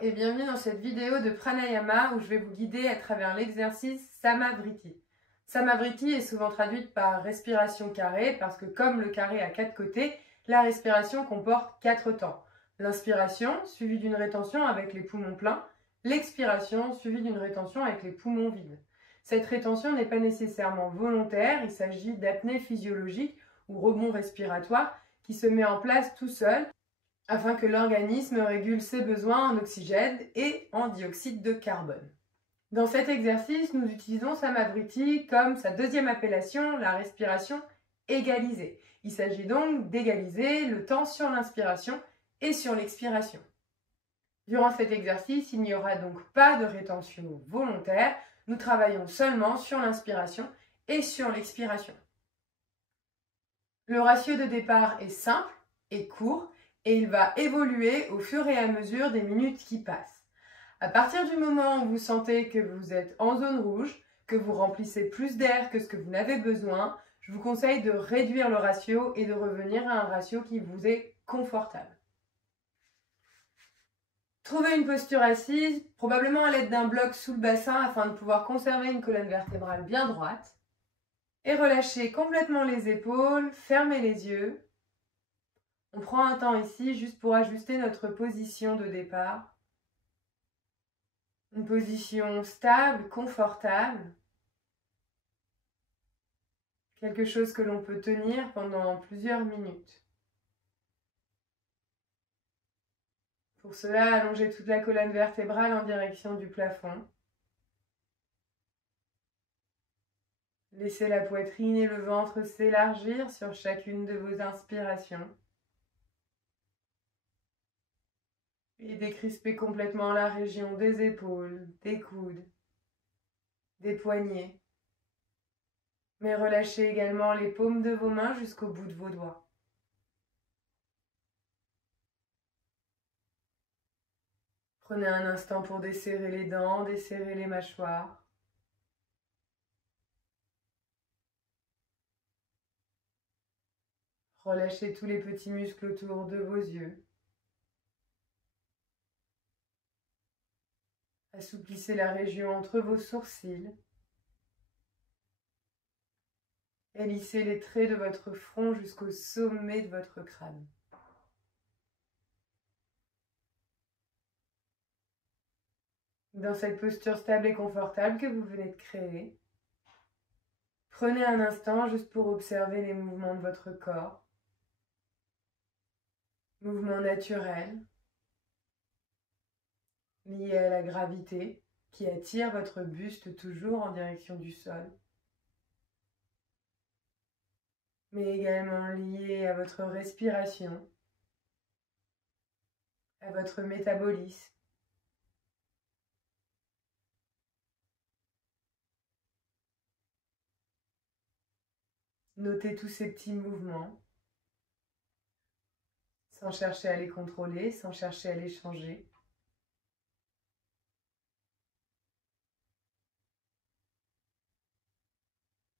et bienvenue dans cette vidéo de pranayama où je vais vous guider à travers l'exercice Samavriti. Samavriti est souvent traduite par respiration carrée parce que comme le carré a 4 côtés, la respiration comporte 4 temps. L'inspiration suivie d'une rétention avec les poumons pleins, l'expiration suivie d'une rétention avec les poumons vides. Cette rétention n'est pas nécessairement volontaire, il s'agit d'apnée physiologique ou rebond respiratoire qui se met en place tout seul afin que l'organisme régule ses besoins en oxygène et en dioxyde de carbone. Dans cet exercice, nous utilisons Samavriti comme sa deuxième appellation, la respiration égalisée. Il s'agit donc d'égaliser le temps sur l'inspiration et sur l'expiration. Durant cet exercice, il n'y aura donc pas de rétention volontaire, nous travaillons seulement sur l'inspiration et sur l'expiration. Le ratio de départ est simple et court, et il va évoluer au fur et à mesure des minutes qui passent. À partir du moment où vous sentez que vous êtes en zone rouge, que vous remplissez plus d'air que ce que vous n'avez besoin, je vous conseille de réduire le ratio et de revenir à un ratio qui vous est confortable. Trouvez une posture assise, probablement à l'aide d'un bloc sous le bassin afin de pouvoir conserver une colonne vertébrale bien droite. Et relâchez complètement les épaules, fermez les yeux. On prend un temps ici juste pour ajuster notre position de départ. Une position stable, confortable. Quelque chose que l'on peut tenir pendant plusieurs minutes. Pour cela, allongez toute la colonne vertébrale en direction du plafond. Laissez la poitrine et le ventre s'élargir sur chacune de vos inspirations. Et décrispez complètement la région des épaules, des coudes, des poignets. Mais relâchez également les paumes de vos mains jusqu'au bout de vos doigts. Prenez un instant pour desserrer les dents, desserrer les mâchoires. Relâchez tous les petits muscles autour de vos yeux. Assouplissez la région entre vos sourcils. Et lissez les traits de votre front jusqu'au sommet de votre crâne. Dans cette posture stable et confortable que vous venez de créer, prenez un instant juste pour observer les mouvements de votre corps. Mouvements naturels, liés à la gravité qui attire votre buste toujours en direction du sol, mais également liés à votre respiration, à votre métabolisme. Notez tous ces petits mouvements, sans chercher à les contrôler, sans chercher à les changer.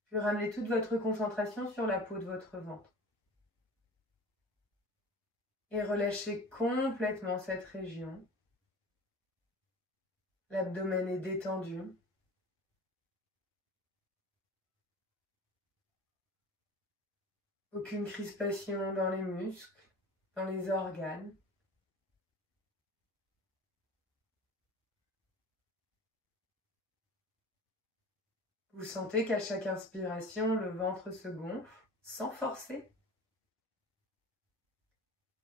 Puis ramenez toute votre concentration sur la peau de votre ventre. Et relâchez complètement cette région. L'abdomen est détendu. Aucune crispation dans les muscles, dans les organes. Vous sentez qu'à chaque inspiration, le ventre se gonfle sans forcer.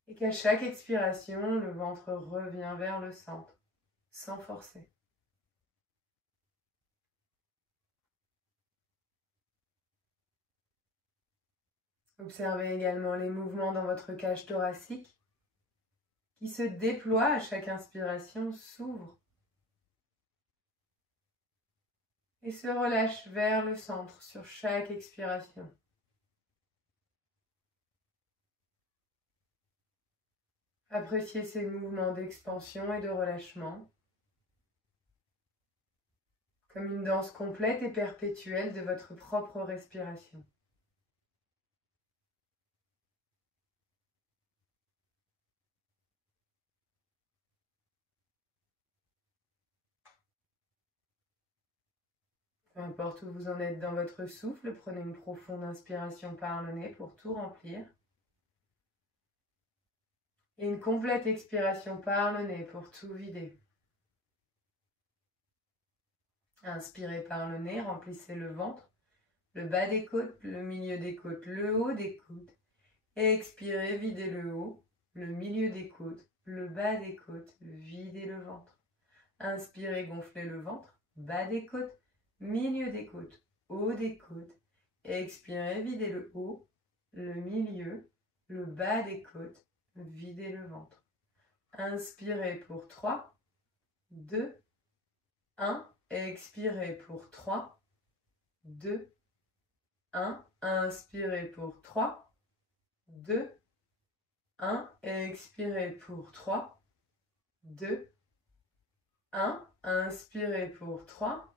Et qu'à chaque expiration, le ventre revient vers le centre, sans forcer. Observez également les mouvements dans votre cage thoracique qui se déploient à chaque inspiration, s'ouvrent et se relâchent vers le centre sur chaque expiration. Appréciez ces mouvements d'expansion et de relâchement comme une danse complète et perpétuelle de votre propre respiration. importe où vous en êtes dans votre souffle, prenez une profonde inspiration par le nez pour tout remplir. Et une complète expiration par le nez pour tout vider. Inspirez par le nez, remplissez le ventre, le bas des côtes, le milieu des côtes, le haut des côtes. Expirez, videz le haut, le milieu des côtes, le bas des côtes, videz le ventre. Inspirez, gonflez le ventre, bas des côtes, milieu des côtes, haut des côtes. Expirez, videz le haut, le milieu, le bas des côtes, videz le ventre. Inspirez pour 3, 2, 1. Expirez pour 3, 2, 1. Inspirez pour 3, 2, 1. Expirez pour 3, 2, 1. Inspirez pour 3,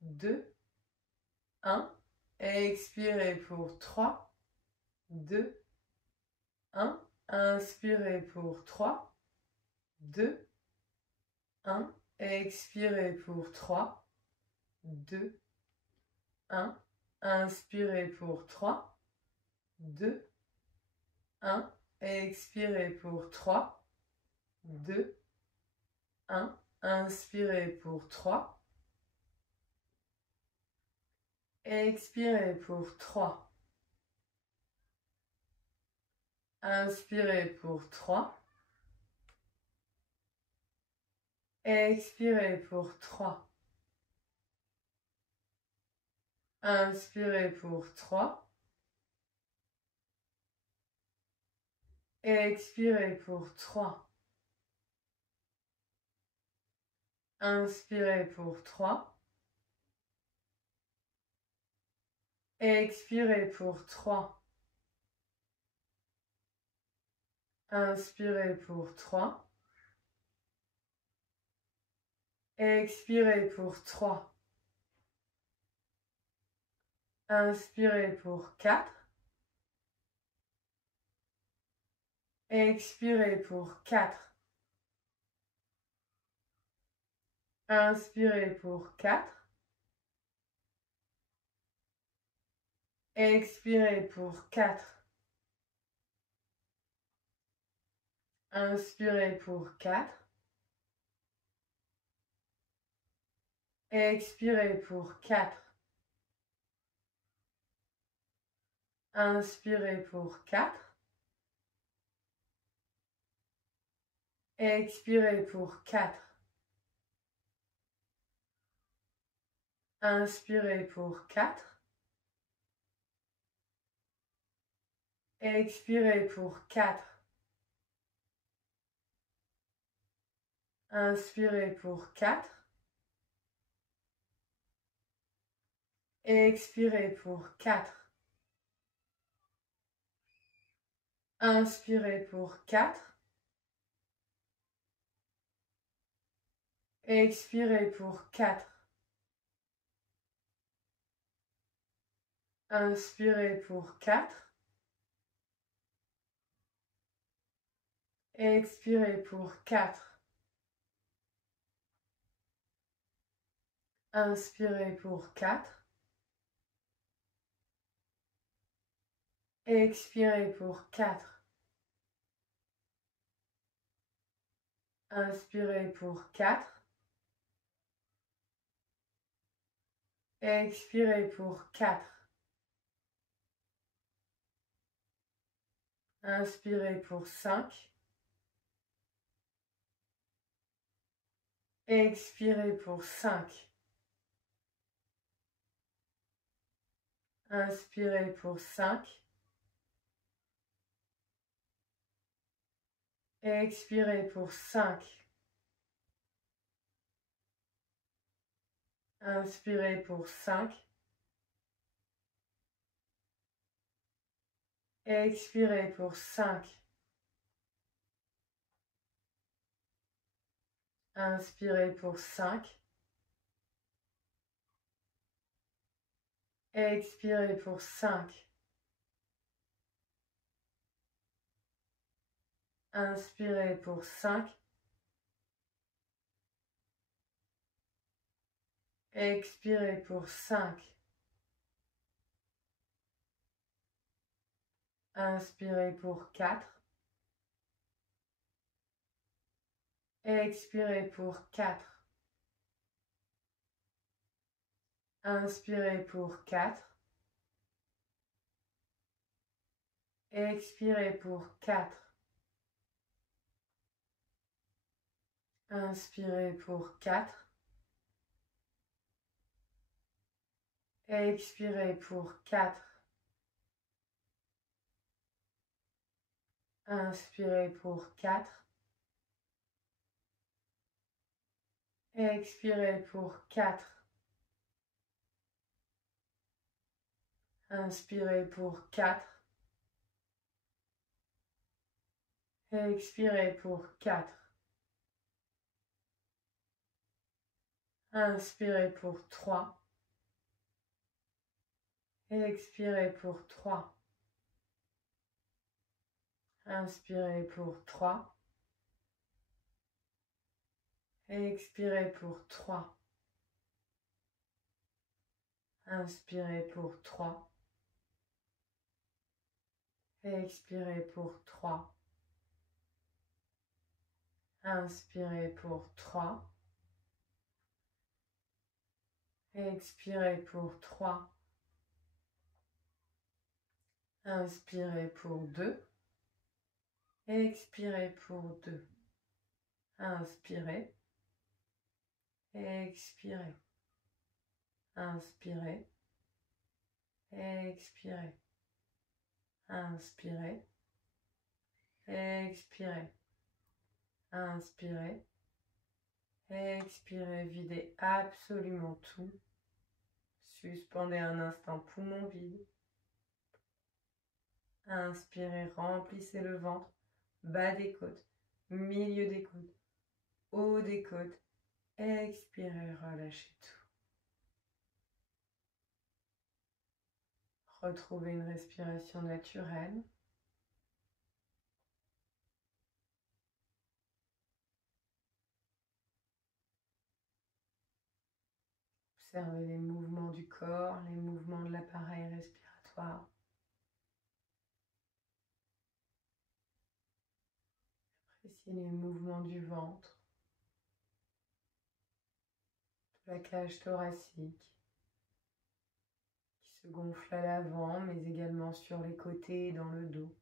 2, 1. Expirez pour 3, 2, 1. Inspirez pour 3, 2, 1. Expirez pour 3, 2, 1. Inspirez pour 3, 2, 1. Expirez pour 3, 2, 1. Inspirez pour 3. Expirez pour 3. Inspirez pour 3. Expirez pour 3. Inspirez pour 3. Expirez pour 3. Inspirez pour 3. Expirez pour 3. Inspirez pour 3. Expirez pour 3. Inspirez pour 4. Expirez pour 4. Inspirez pour 4. Expirez pour 4. Inspirez pour 4. Expirez pour 4. Inspirez pour 4. Expirez pour 4. Inspirez pour 4. Expirez pour 4. Inspirez pour 4. Expirez pour 4. Inspirez pour 4. Expirez pour 4. Inspirez pour 4. Expirez pour 4. Inspirez pour 4. Expirez pour 4. Inspirez pour 4. Expirez pour 4. Inspirez pour 5. Expirez pour 5. Inspirez pour 5. Expirez pour 5. Inspirez pour 5. Expirez pour 5. Inspirez pour 5. Expirez pour 5. Inspirez pour 5. Expirez pour 5. Inspirez pour 4. Expirez pour 4. Inspirez pour 4. Expirez pour 4. Inspirez pour 4. Expirez pour 4. Inspirez pour 4. Expirez pour 4. Inspirez pour 4. Expirez pour 4. Inspirez pour 3. Expirez pour 3. Inspirez pour 3. Expirez pour 3. Inspirez pour 3. Expirez pour 3. Inspirez pour 3. Expirez pour 3. Inspirez pour 2. Expirez pour 2. Inspirez. Expirez. Inspirez. Expirez. Inspirez. Expirez. Inspirez. Expirez. Videz absolument tout. Suspendez un instant poumon vide. Inspirez, remplissez le ventre, bas des côtes, milieu des coudes, haut des côtes. Expirez, relâchez tout. Retrouvez une respiration naturelle. Observez les mouvements du corps, les mouvements de l'appareil respiratoire. Appréciez les mouvements du ventre, de la cage thoracique, qui se gonfle à l'avant, mais également sur les côtés et dans le dos.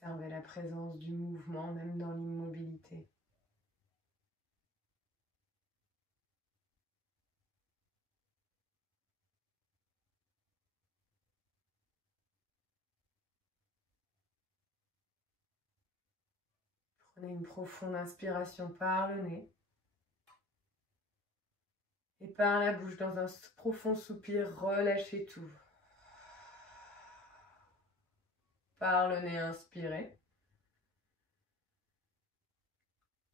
Observez la présence du mouvement, même dans l'immobilité. Prenez une profonde inspiration par le nez. Et par la bouche, dans un profond soupir, relâchez tout. Par le nez, inspirez.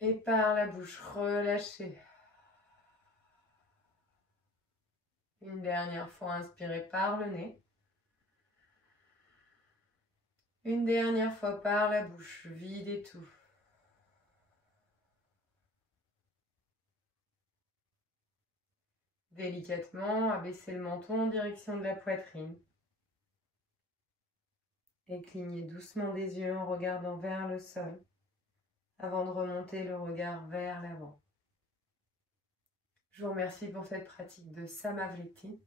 Et par la bouche, relâchez. Une dernière fois, inspirez par le nez. Une dernière fois par la bouche, videz tout. Délicatement, abaissez le menton en direction de la poitrine. Et clignez doucement des yeux en regardant vers le sol, avant de remonter le regard vers l'avant. Je vous remercie pour cette pratique de Samavriti.